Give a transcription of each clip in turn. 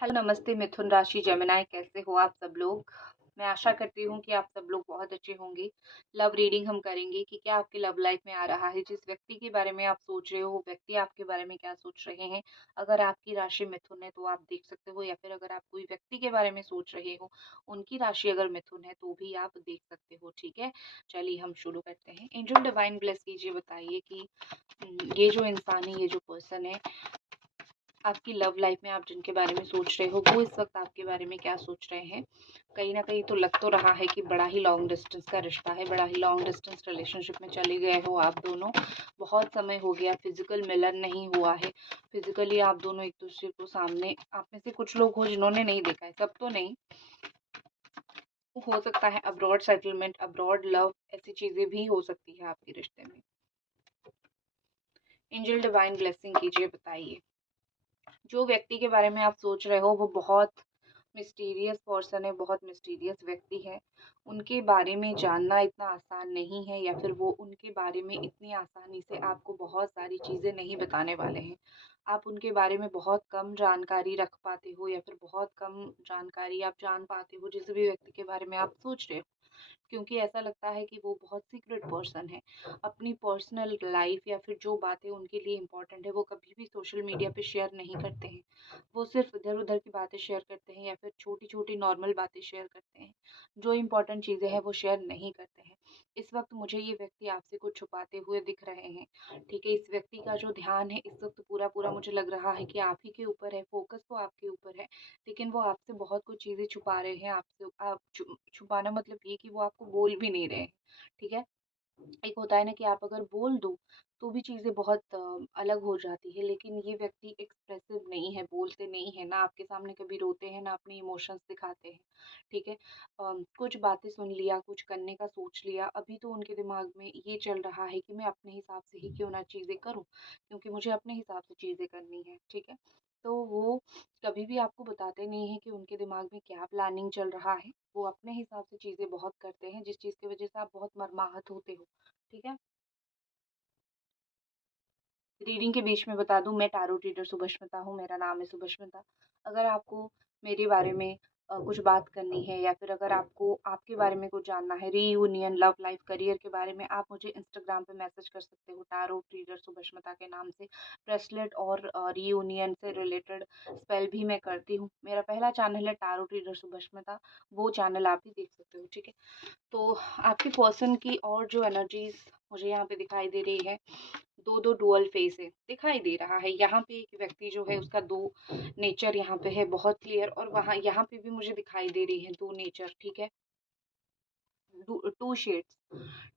Hello, नमस्ते मिथुन राशि Gemini, कैसे हो आप सब लोग? मैं आशा करती हूँ कि आप सब लोग बहुत अच्छे होंगे। लव रीडिंग हम करेंगे कि क्या आपकी लव लाइफ में आ रहा है, जिस व्यक्ति के बारे में आप सोच रहे हो, वो व्यक्ति आपके बारे में क्या सोच रहे हैं। अगर आपकी राशि मिथुन है तो आप देख सकते हो, या फिर अगर आप कोई व्यक्ति के बारे में सोच रहे हो, उनकी राशि अगर मिथुन है तो भी आप देख सकते हो, ठीक है? चलिए हम शुरू करते हैं। एंजल डिवाइन ब्लेस कीजिए, बताइए कि ये जो इंसान है, ये जो पर्सन है, आपकी लव लाइफ में आप जिनके बारे में सोच रहे हो, वो इस वक्त आपके बारे में क्या सोच रहे हैं। कहीं ना कहीं तो लग तो रहा है कि बड़ा ही लॉन्ग डिस्टेंस का रिश्ता है, बड़ा ही लॉन्ग डिस्टेंस रिलेशनशिप में चले गए हो आप दोनों। बहुत समय हो गया, फिजिकल मिलन नहीं हुआ है। फिजिकली आप दोनों एक दूसरे को सामने, आप में से कुछ लोग हो जिन्होंने नहीं देखा है, सब तो नहीं। हो सकता है अब्रॉड सेटलमेंट, अब्रॉड लव, ऐसी चीजें भी हो सकती है आपके रिश्ते में। एंजल डिवाइन ब्लेसिंग कीजिए, बताइए जो व्यक्ति के बारे में आप सोच रहे हो वो बहुत मिस्टीरियस पर्सन है, बहुत मिस्टीरियस व्यक्ति है। उनके बारे में जानना इतना आसान नहीं है, या फिर वो उनके बारे में इतनी आसानी से आपको बहुत सारी चीज़ें नहीं बताने वाले हैं। आप उनके बारे में बहुत कम जानकारी रख पाते हो, या फिर बहुत कम जानकारी आप जान पाते हो जिस भी व्यक्ति के बारे में आप सोच रहे हो, क्योंकि ऐसा लगता है कि वो बहुत सीक्रेट पर्सन है। अपनी पर्सनल लाइफ या फिर जो बातें उनके लिए इम्पोर्टेंट है, वो कभी भी सोशल मीडिया पे शेयर नहीं करते हैं। वो सिर्फ इधर उधर की बातें शेयर करते हैं, या फिर छोटी छोटी नॉर्मल बातें शेयर करते हैं। जो इम्पोर्टेंट चीज़ें हैं वो शेयर नहीं करते हैं। इस वक्त मुझे ये व्यक्ति आपसे कुछ छुपाते हुए दिख रहे हैं, ठीक है? इस व्यक्ति का जो ध्यान है इस वक्त पूरा पूरा मुझे लग रहा है कि आप ही के ऊपर है, फोकस तो आपके ऊपर है। लेकिन वो आपसे बहुत कुछ चीज़ें छुपा रहे हैं, आपसे आप छुपाना मतलब ये कि वो आपको बोल भी नहीं रहे हैं, ठीक है? एक होता है ना कि आप अगर बोल दो तो भी चीज़ें बहुत अलग हो जाती है, लेकिन ये व्यक्ति एक्सप्रेसिव नहीं है, बोलते नहीं है, ना आपके सामने कभी रोते हैं, ना अपने इमोशंस दिखाते हैं, ठीक है? कुछ बातें सुन लिया, कुछ करने का सोच लिया, अभी तो उनके दिमाग में ये चल रहा है कि मैं अपने हिसाब से ही क्यों ना चीज़ें करूँ, क्योंकि मुझे अपने हिसाब से चीज़ें करनी है, ठीक है? तो वो कभी भी आपको बताते नहीं हैं कि उनके दिमाग में क्या प्लानिंग चल रहा है। वो अपने हिसाब से चीज़ें बहुत करते हैं, जिस चीज़ की वज़ह से आप बहुत मर्माहत होते हो, ठीक है? रीडिंग के बीच में बता दूँ, मैं टैरो रीडर सुभष्मिता हूँ, मेरा नाम है सुभष्मिता। अगर आपको मेरे बारे में कुछ बात करनी है, या फिर अगर आपको आपके बारे में कुछ जानना है, रीयूनियन, लव लाइफ, करियर के बारे में, आप मुझे इंस्टाग्राम पे मैसेज कर सकते हो टैरो रीडर सुभष्मिता के नाम से। ब्रेसलेट और रीयूनियन से रिलेटेड स्पेल भी मैं करती हूँ। मेरा पहला चैनल है टैरो रीडर सुभष्मिता, वो चैनल आप भी देख सकते हो, ठीक है? तो आपके पर्सन की और जो एनर्जीज़ मुझे यहाँ पे दिखाई दे रही है, 2-2 डुअल फेस है, दिखाई दे रहा है। यहाँ पे एक व्यक्ति जो है उसका 2 नेचर यहाँ पे है बहुत क्लियर, और वहाँ यहाँ पे भी मुझे दिखाई दे रही है 2 नेचर, ठीक है? 2 शेड्स,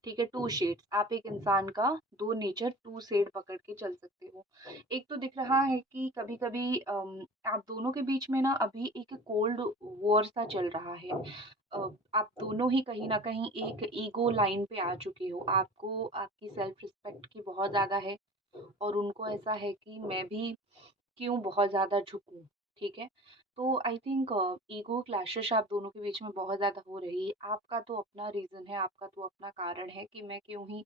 ठीक है? 2 शेड्स। आप एक इंसान का 2 नेचर, 2 शेड पकड़ के चल सकते हो। एक तो दिख रहा है कि कभी-कभी आप दोनों के बीच में ना अभी एक कोल्ड वॉर सा चल रहा है। आप दोनों ही कहीं न कहीं एक ईगो लाइन पे आ चुके हो। आपको आपकी सेल्फ रिस्पेक्ट की बहुत ज़्यादा है, और उनको ऐसा है कि मैं भी क्यों बहुत ज़्यादा झुकूँ, ठीक है? तो आई थिंक ईगो क्लैशेस आप दोनों के बीच में बहुत ज़्यादा हो रही है। आपका तो अपना रीज़न है, आपका तो अपना कारण है कि मैं क्यों ही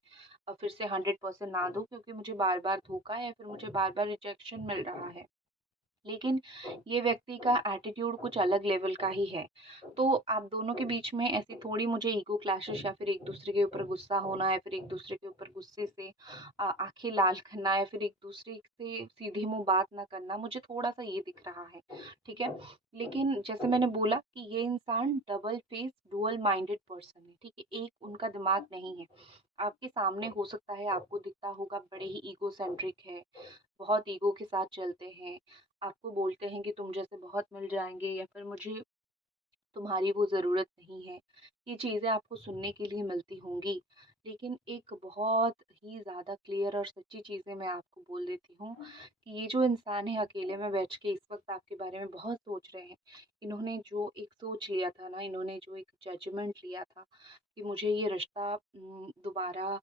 फिर से 100% ना दूँ, क्योंकि मुझे बार-बार धोखा या फिर मुझे बार-बार रिजेक्शन मिल रहा है। लेकिन ये व्यक्ति का एटीट्यूड कुछ अलग लेवल का ही है। तो आप दोनों के बीच में ऐसी थोड़ी मुझे ईगो क्लैशेस, या फिर एक-दूसरे के ऊपर गुस्सा होना, या फिर एक-दूसरे के ऊपर गुस्से से आँखें लाल करना, या फिर एक-दूसरे से सीधे मुँह बात ना करना, मुझे थोड़ा-सा ये दिख रहा है, ठीक है? लेकिन जैसे मैंने बोला कि ये इंसान double face, dual minded person है, ठीक है? एक उनका दिमाग नहीं है। आपके सामने हो सकता है आपको दिखता होगा बड़े ही ईगोसेंट्रिक है, बहुत ईगो के साथ चलते हैं, आपको बोलते हैं कि तुम जैसे बहुत मिल जाएँगे, या फिर मुझे तुम्हारी वो ज़रूरत नहीं है। ये चीज़ें आपको सुनने के लिए मिलती होंगी, लेकिन एक बहुत ही ज़्यादा क्लियर और सच्ची चीज़ें मैं आपको बोल देती हूँ कि ये जो इंसान है अकेले में बैठ के इस वक़्त आपके बारे में बहुत सोच रहे हैं। इन्होंने जो एक सोच लिया था ना, इन्होंने जो एक जजमेंट लिया था कि मुझे ये रिश्ता दोबारा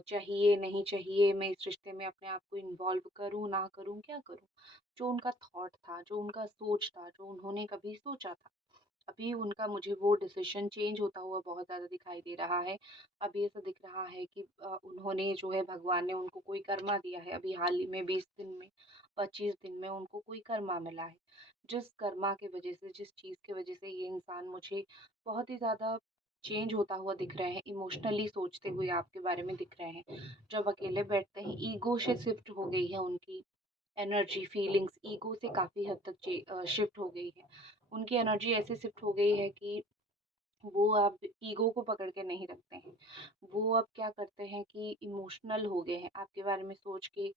चाहिए, नहीं चाहिए, मैं इस रिश्ते में अपने आप को इन्वॉल्व करूँ, ना करूँ, क्या करूँ? जो उनका थॉट था, जो उनका सोच था, जो उन्होंने कभी सोचा था, अभी उनका मुझे वो डिसीज़न चेंज होता हुआ बहुत ज़्यादा दिखाई दे रहा है। अभी ऐसा दिख रहा है कि उन्होंने जो है भगवान ने उनको कोई कर्मा दिया है। अभी हाल ही में 20 दिन में, 25 दिन में उनको कोई कर्मा मिला है। जिस कर्मा की वज़ह से, जिस चीज़ की वज़ह से ये इंसान मुझे बहुत ही ज़्यादा चेंज होता हुआ दिख रहे हैं, इमोशनली सोचते हुए आपके बारे में दिख रहे हैं। जब अकेले बैठते हैं, ईगो से शिफ्ट हो गई है उनकी एनर्जी, फीलिंग्स ईगो से काफ़ी हद तक शिफ्ट हो गई है। उनकी एनर्जी ऐसे शिफ्ट हो गई है कि वो अब ईगो को पकड़ के नहीं रखते हैं। वो अब क्या करते हैं कि इमोशनल हो गए हैं, आपके बारे में सोच के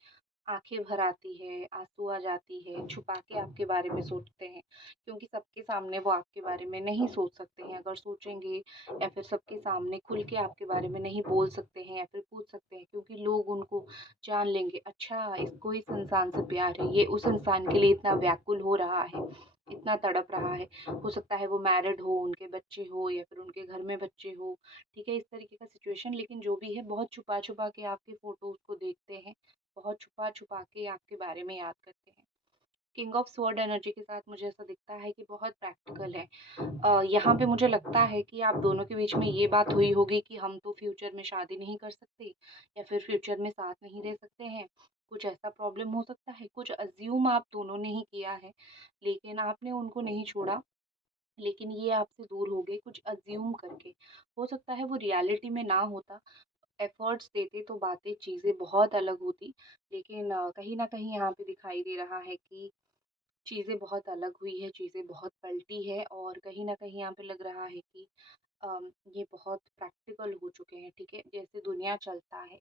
आँखें भर आती है, आँसू आ जाती है, छुपा के आपके बारे में सोचते हैं। क्योंकि सबके सामने वो आपके बारे में नहीं सोच सकते हैं, अगर सोचेंगे या फिर सबके सामने खुल के आपके बारे में नहीं बोल सकते हैं या फिर पूछ सकते हैं, क्योंकि लोग उनको जान लेंगे, अच्छा इसको इस इंसान से प्यार है, ये उस इंसान के लिए इतना व्याकुल हो रहा है, इतना तड़प रहा है। हो सकता है वो मैरिड हो, उनके बच्चे हो या फिर उनके घर में बच्चे हो, ठीक है? इस तरीके का सिचुएशन, लेकिन जो भी है बहुत छुपा-छुपा के आपके फ़ोटोज़ को देखते हैं, बहुत छुपा-छुपा के आपके बारे में याद करते हैं। किंग ऑफ स्वॉर्ड एनर्जी के साथ मुझे ऐसा दिखता है कि बहुत प्रैक्टिकल है। यहाँ पे मुझे लगता है कि आप दोनों के बीच में ये बात हुई होगी कि हम तो फ्यूचर में शादी नहीं कर सकते या फिर फ्यूचर में साथ नहीं रह सकते हैं। कुछ ऐसा प्रॉब्लम हो सकता है, कुछ अज़्यूम आप दोनों ने ही किया है, लेकिन आपने उनको नहीं छोड़ा। लेकिन ये आपसे दूर हो गए कुछ अज़्यूम करके। हो सकता है वो रियलिटी में ना होता, एफ़र्ट्स देते तो बातें चीज़ें बहुत अलग होती। लेकिन कहीं न कहीं यहाँ पे दिखाई दे रहा है कि चीज़ें बहुत अलग हुई है, चीज़ें बहुत पलटी है और कहीं न कहीं यहाँ पे लग रहा है कि ये बहुत प्रैक्टिकल हो चुके हैं, ठीक है? जैसे दुनिया चलता है,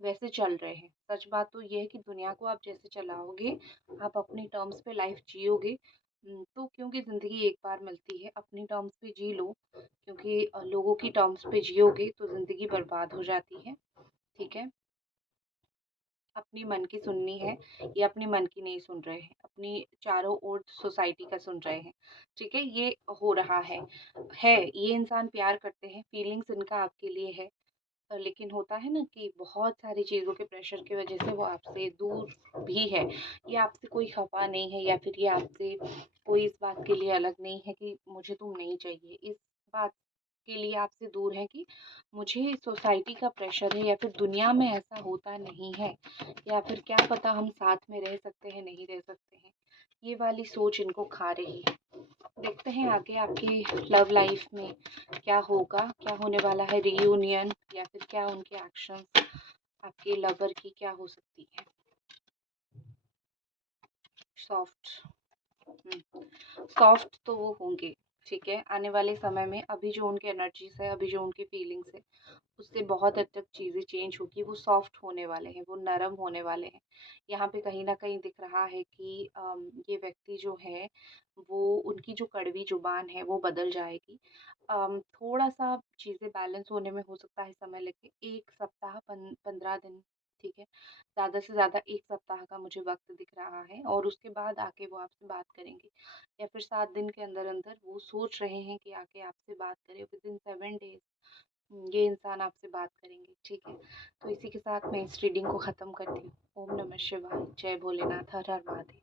वैसे चल रहे हैं। सच बात तो ये है कि दुनिया को आप जैसे चलाओगे, आप अपनी टर्म्स पे लाइफ़ जियोगे, तो क्योंकि ज़िंदगी एक बार मिलती है, अपनी टर्म्स पे जी लो, क्योंकि लोगों की टर्म्स पे जियोगे तो ज़िंदगी बर्बाद हो जाती है, ठीक है? अपनी मन की सुननी है, ये अपने मन की नहीं सुन रहे हैं, अपनी चारों ओर सोसाइटी का सुन रहे हैं, ठीक है? ये हो रहा है, ये इंसान प्यार करते हैं, फीलिंग्स इनका आपके लिए है। लेकिन होता है ना कि बहुत सारी चीज़ों के प्रेशर की वजह से वो आपसे दूर भी है। ये आपसे कोई खफ़ा नहीं है या फिर ये आपसे कोई इस बात के लिए अलग नहीं है कि मुझे तुम नहीं चाहिए। इस बात के लिए आपसे दूर है कि मुझे सोसाइटी का प्रेशर है या फिर दुनिया में ऐसा होता नहीं है या फिर क्या पता हम साथ में रह सकते हैं, नहीं रह सकते हैं। ये वाली सोच इनको खा रही है। देखते हैं आगे आपकी लव लाइफ़ में क्या होगा, क्या होने वाला है, रियूनियन या फिर क्या उनके एक्शंस आपके लवर की क्या हो सकती है। सॉफ्ट सॉफ्ट तो वो होंगे, ठीक है? आने वाले समय में अभी जो उनकी एनर्जीज़ है, अभी जो उनकी फीलिंग्स है, उससे बहुत हद तक चीज़ें चेंज होगी, वो सॉफ्ट होने वाले हैं, वो नरम होने वाले हैं। यहाँ पे कहीं न कहीं दिख रहा है कि ये व्यक्ति जो है, वो उनकी जो कड़वी ज़ुबान है, वो बदल जाएगी। थोड़ा-सा चीज़ें बैलेंस होने में हो सकता है समय लगे, 1 सप्ताह 15 दिन, ठीक है? ज़्यादा से ज़्यादा 1 सप्ताह का मुझे वक़्त दिख रहा है और उसके बाद आके वो आपसे बात करेंगे या फिर 7 दिन के अंदर-अंदर वो सोच रहे हैं कि आके आपसे बात करें, विदिन 7 डेज़ ये इंसान आपसे बात करेंगे, ठीक है? तो इसी के साथ मैं इस रीडिंग को ख़त्म करती हूँ। ओम नमः शिवाय, जय भोलेनाथ, हर हर महादेव।